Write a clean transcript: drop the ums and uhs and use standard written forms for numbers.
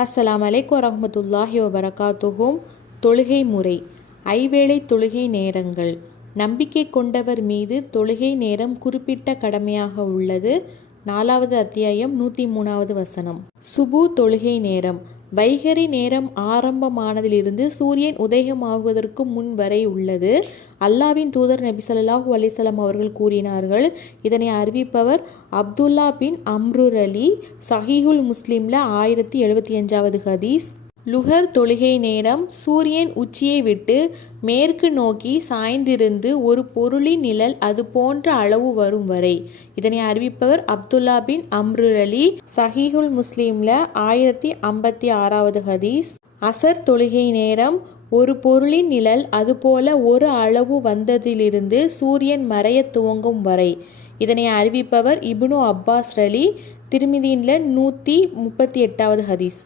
அஸ்ஸலாமு அலைக்கும் வரஹ்மத்துல்லாஹி வபரகாத்துஹும். தொழுகை முறை. ஐவேளை தொழுகை நேரங்கள். நம்பிக்கை கொண்டவர் மீது தொழுகை நேரம் குறிப்பிட்ட கடமையாக உள்ளது. 4வது அத்தியாயம் 103வது வசனம். சுபு தொழுகை நேரம். வைகறை நேரம் ஆரம்பமானதிலிருந்து சூரியன் உதயமாகுவதற்கு முன் வரை உள்ளது. அல்லாவின் தூதர் நபி ஸல்லல்லாஹு அலைஹி வஸல்லம் அவர்கள் கூறினார்கள். இதனை அறிவிப்பவர் அப்துல்லா பின் அம்ருரலி. சஹீஹுல் முஸ்லிம்ல 1075வது ஹதீஸ். லுஹர் தொழுகை நேரம். சூரியன் உச்சியை விட்டு மேற்கு நோக்கி சாய்ந்திருந்து ஒரு பொருளின் நிழல் அது போன்ற அளவு வரும் வரை. இதனை அறிவிப்பவர் அப்துல்லா பின் அம்ருரலி. சஹீஹுல் முஸ்லிம்ல 1056வது ஹதீஸ். அசர் தொழுகை நேரம். ஒரு பொருளின் நிழல் அதுபோல ஒரு அளவு வந்ததிலிருந்து சூரியன் மறைய துவங்கும் வரை. இதனை அறிவிப்பவர் இப்னு அப்பாஸ் ரலி. திர்மிதியில 138வது ஹதீஸ்.